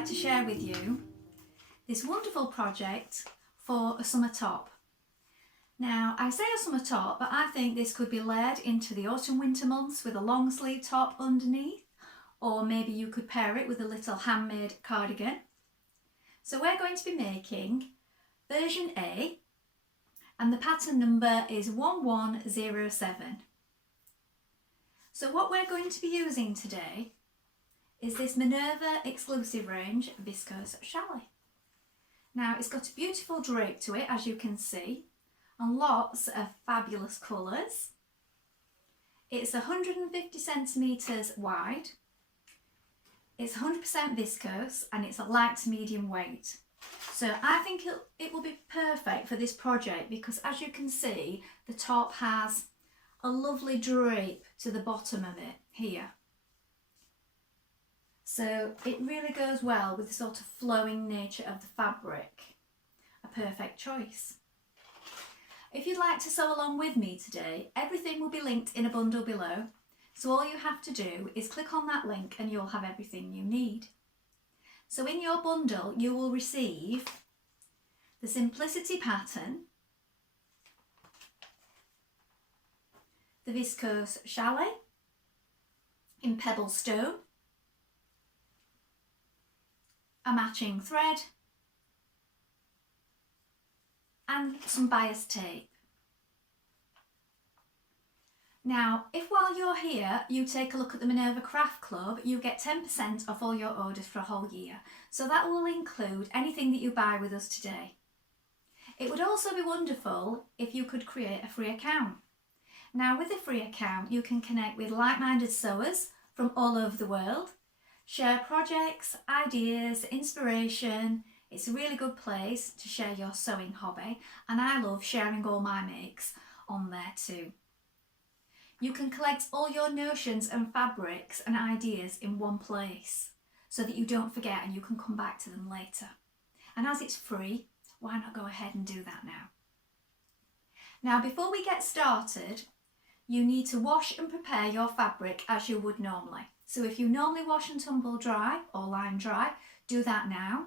like to share with you this wonderful project for a summer top. Now, I say a summer top, but I think this could be layered into the autumn-winter months with a long sleeve top underneath, or maybe you could pair it with a little handmade cardigan. So we're going to be making version A, and the pattern number is 1107. So what we're going to be using today is this Minerva Exclusive range Viscose Challis. Now, it's got a beautiful drape to it, as you can see, and lots of fabulous colours. It's 150 centimetres wide, it's 100% viscose, and it's a light to medium weight. So I think it will be perfect for this project because, as you can see, the top has a lovely drape to the bottom of it here. So it really goes well with the sort of flowing nature of the fabric. A perfect choice. If you'd like to sew along with me today, everything will be linked in a bundle below. So all you have to do is click on that link and you'll have everything you need. So in your bundle you will receive the Simplicity pattern, the Viscose Challis in Pebble Stone, a matching thread, and some bias tape. Now, if while you're here you take a look at the Minerva Craft Club, you get 10% off all your orders for a whole year. So that will include anything that you buy with us today. It would also be wonderful if you could create a free account. Now, with a free account you can connect with like-minded sewers from all over the world, share projects, ideas, inspiration. It's a really good place to share your sewing hobby, and I love sharing all my makes on there too. You can collect all your notions and fabrics and ideas in one place so that you don't forget and you can come back to them later. And as it's free, why not go ahead and do that now? Now, before we get started, you need to wash and prepare your fabric as you would normally. So if you normally wash and tumble dry or line dry, do that now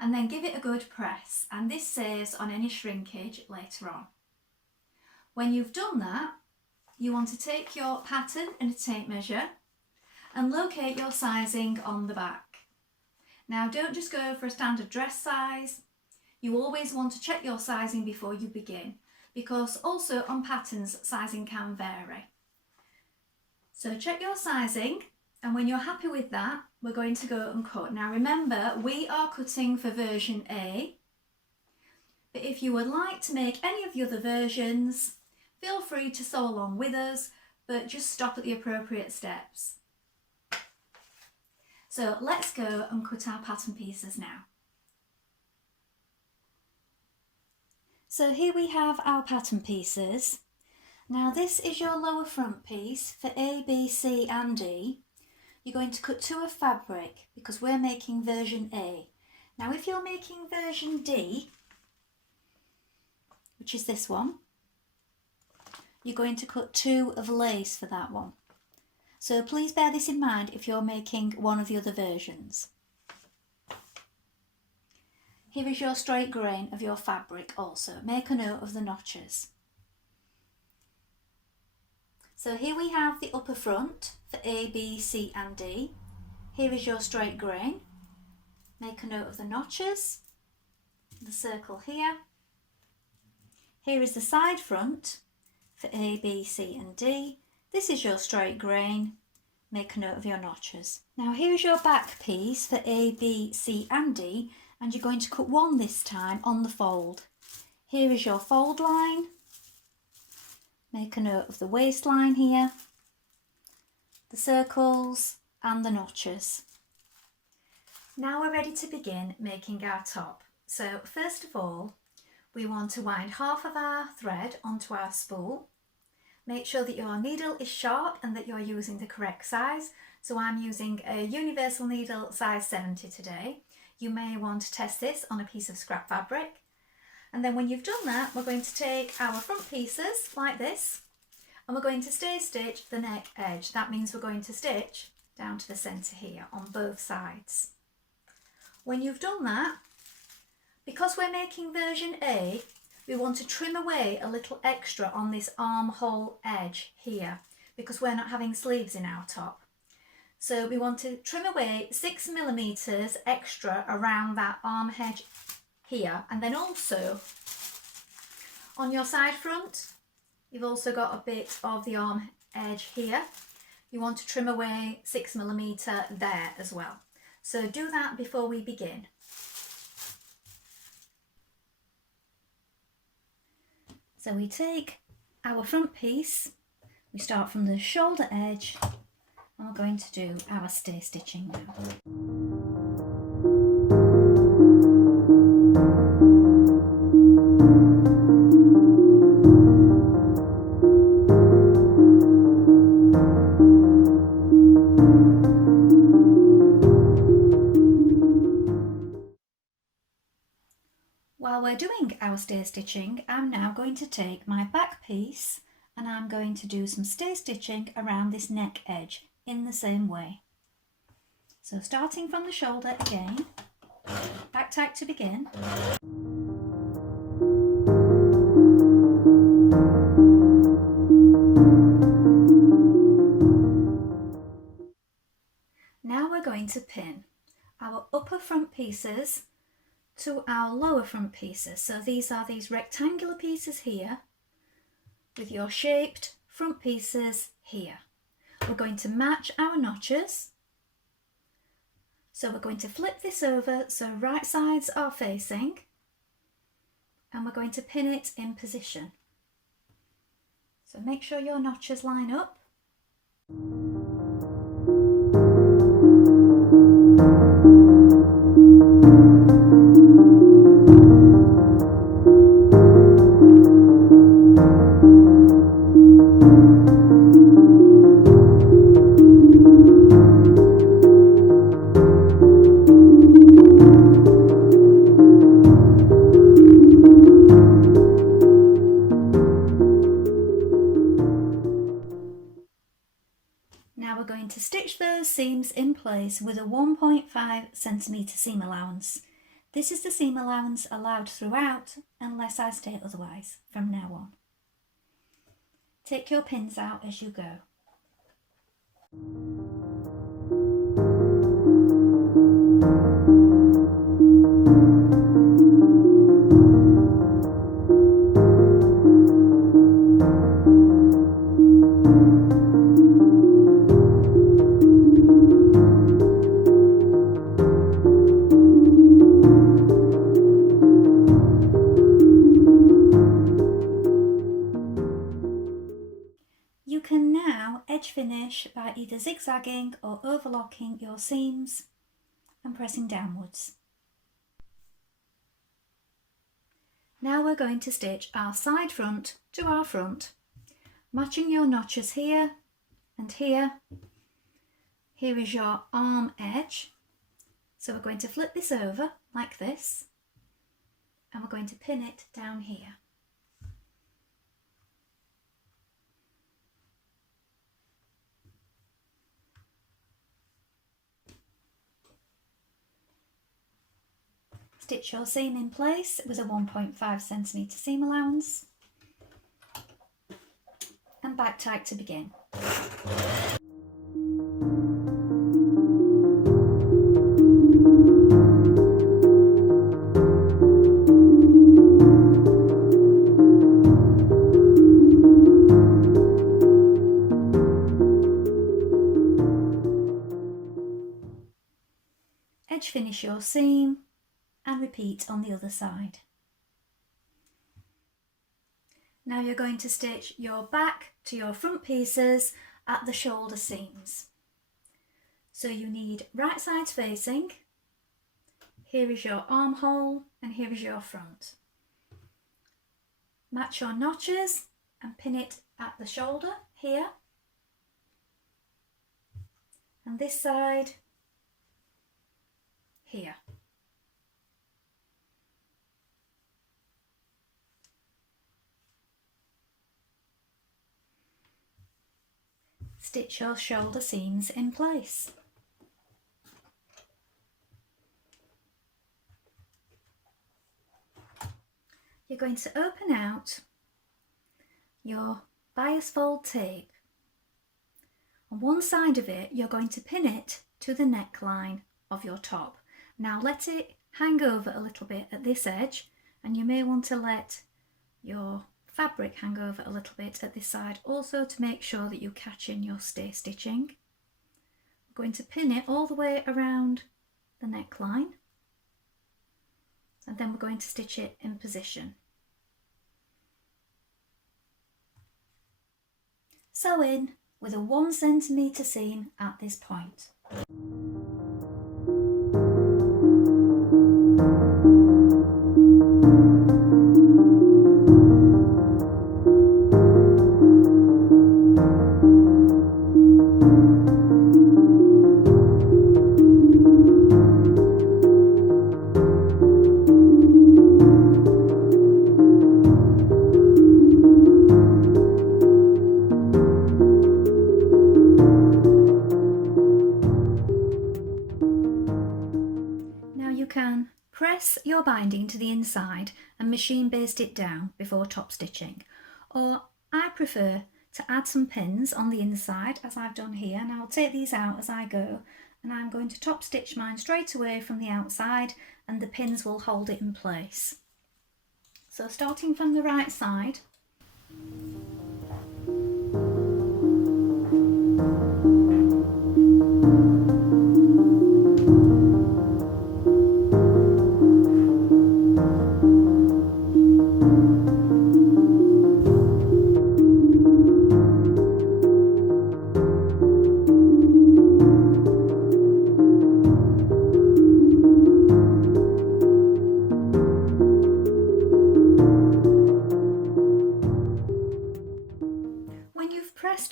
and then give it a good press, and this saves on any shrinkage later on. When you've done that, you want to take your pattern and a tape measure and locate your sizing on the back. Now, don't just go for a standard dress size. You always want to check your sizing before you begin, because also on patterns sizing can vary. So check your sizing, and when you're happy with that, we're going to go and cut. Now remember, we are cutting for version A, but if you would like to make any of the other versions, feel free to sew along with us, but just stop at the appropriate steps. So let's go and cut our pattern pieces now. So here we have our pattern pieces. Now this is your lower front piece for A, B, C and D. You're going to cut 2 of fabric because we're making version A. Now if you're making version D, which is this one, you're going to cut 2 of lace for that one. So please bear this in mind if you're making one of the other versions. Here is your straight grain of your fabric also. Make a note of the notches. So here we have the upper front for A, B, C and D. Here is your straight grain. Make a note of the notches, the circle here. Here is the side front for A, B, C and D. This is your straight grain. Make a note of your notches. Now here is your back piece for A, B, C and D, and you're going to cut 1 this time on the fold. Here is your fold line. Make a note of the waistline here, the circles and the notches. Now we're ready to begin making our top. So first of all, we want to wind half of our thread onto our spool. Make sure that your needle is sharp and that you're using the correct size. So I'm using a universal needle size 70 today. You may want to test this on a piece of scrap fabric. And then when you've done that, we're going to take our front pieces like this and we're going to stitch the neck edge. That means we're going to stitch down to the centre here on both sides. When you've done that, because we're making version A, we want to trim away a little extra on this armhole edge here because we're not having sleeves in our top. So we want to trim away 6mm extra around that arm edge here, and then also on your side front you've also got a bit of the arm edge here. You want to trim away 6mm there as well. So do that before we begin. So we take our front piece, we start from the shoulder edge, and we're going to do our stay stitching now. While we're doing our stay stitching, I'm now going to take my back piece and I'm going to do some stay stitching around this neck edge in the same way. So starting from the shoulder again, back tack to begin. Now we're going to pin our upper front pieces to our lower front pieces. So these are these rectangular pieces here with your shaped front pieces here. We're going to match our notches. So we're going to flip this over so right sides are facing, and we're going to pin it in position. So make sure your notches line up. Now we're going to stitch those seams in place with a 1.5cm seam allowance. This is the seam allowance allowed throughout unless I state otherwise from now on. Take your pins out as you go. You can now edge finish by either zigzagging or overlocking your seams and pressing downwards. Now we're going to stitch our side front to our front, matching your notches here and here. Here is your arm edge. So we're going to flip this over like this and we're going to pin it down here. Stitch your seam in place with a 1.5cm seam allowance and back tack to begin. Edge finish your seam and repeat on the other side. Now you're going to stitch your back to your front pieces at the shoulder seams. So you need right sides facing. Here is your armhole and here is your front. Match your notches and pin it at the shoulder here. And this side here. Stitch your shoulder seams in place. you're going to open out your bias fold tape. On one side of it, you're going to pin it to the neckline of your top. Now let it hang over a little bit at this edge, and you may want to let your fabric hang over a little bit at this side also to make sure that you catch in your stay stitching. We're going to pin it all the way around the neckline, and then we're going to stitch it in position. Sew in with a 1 cm seam at this point. Press your binding to the inside and machine baste it down before top stitching, or I prefer to add some pins on the inside as I've done here, and I'll take these out as I go, and I'm going to top stitch mine straight away from the outside and the pins will hold it in place. So starting from the right side,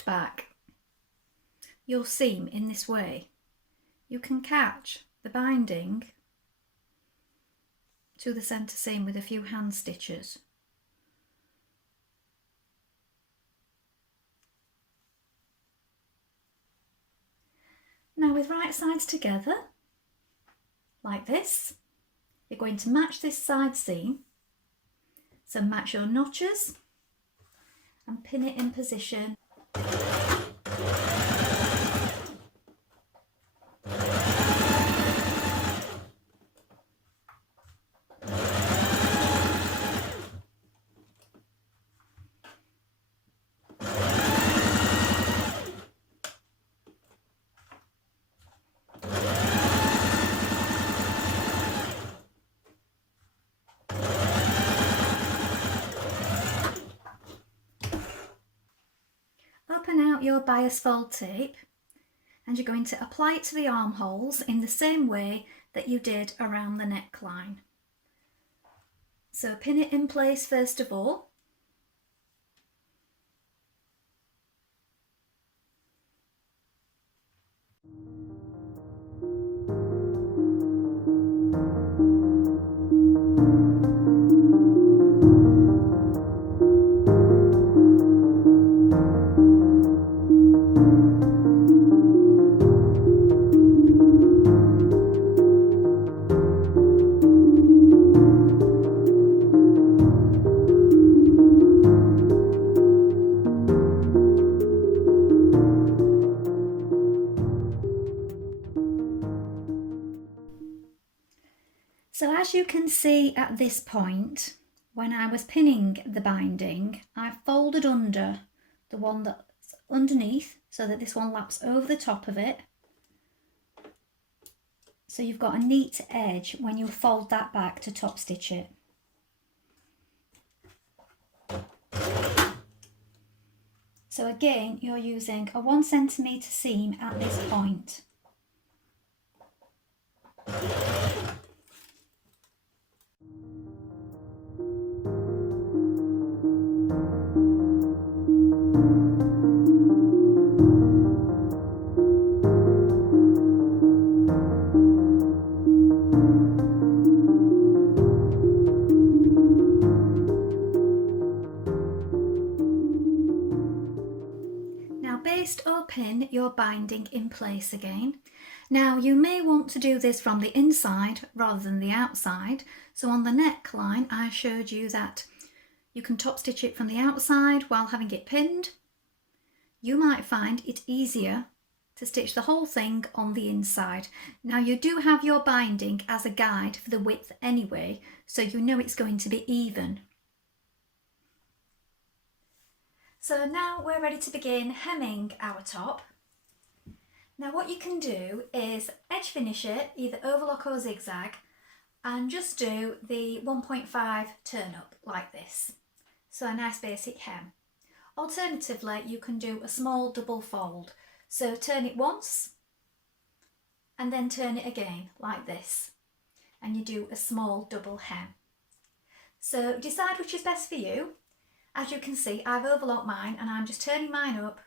back your seam in this way, you can catch the binding to the centre seam with a few hand stitches. Now with right sides together, like this, you're going to match this side seam, so match your notches and pin it in position. Open out your bias fold tape and you're going to apply it to the armholes in the same way that you did around the neckline. So pin it in place first of all. So as you can see at this point, when I was pinning the binding, I folded under the one that's underneath so that this one laps over the top of it. So you've got a neat edge when you fold that back to top stitch it. So again, you're using a 1 cm seam at this point. Baste or pin your binding in place again. Now you may want to do this from the inside rather than the outside. So on the neckline I showed you that you can top stitch it from the outside while having it pinned. You might find it easier to stitch the whole thing on the inside. Now you do have your binding as a guide for the width anyway, so you know it's going to be even. So now we're ready to begin hemming our top. Now what you can do is edge finish it, either overlock or zigzag, and just do the 1.5 turn up like this. So a nice basic hem. Alternatively, you can do a small double fold. So turn it once and then turn it again like this, and you do a small double hem. So decide which is best for you. As you can see, I've overlocked mine and I'm just turning mine up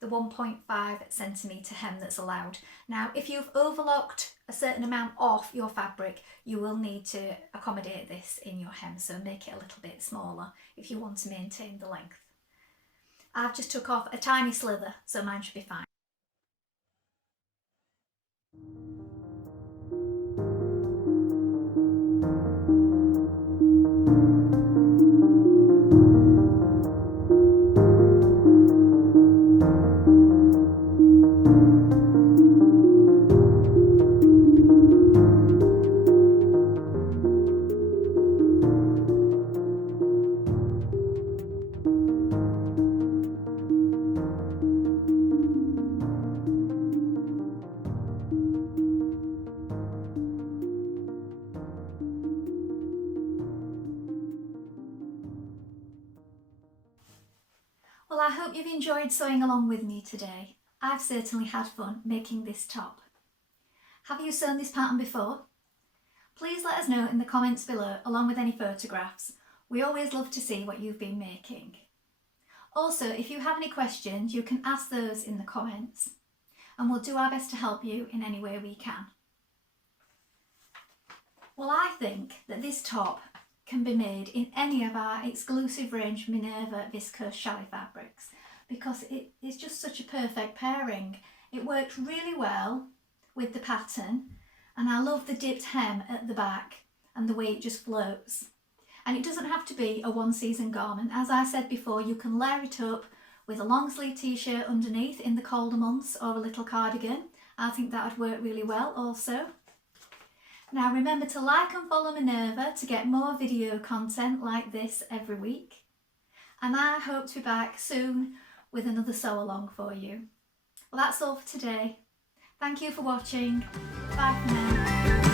the 1.5 centimetre hem that's allowed. Now if you've overlocked a certain amount off your fabric, you will need to accommodate this in your hem, so make it a little bit smaller if you want to maintain the length. I've just took off a tiny slither, so mine should be fine. Well, I hope you've enjoyed sewing along with me today. I've certainly had fun making this top. Have you sewn this pattern before? Please let us know in the comments below, along with any photographs. We always love to see what you've been making. Also, if you have any questions, you can ask those in the comments, and we'll do our best to help you in any way we can. Well, I think that this top can be made in any of our exclusive range Minerva Viscose Challis fabrics, because it is just such a perfect pairing. It works really well with the pattern, and I love the dipped hem at the back and the way it just floats. And it doesn't have to be a one season garment. As I said before, you can layer it up with a long sleeve t-shirt underneath in the colder months, or a little cardigan. I think that would work really well also. Now remember to like and follow Minerva to get more video content like this every week. And I hope to be back soon with another sew along for you. Well, that's all for today. Thank you for watching. Bye for now.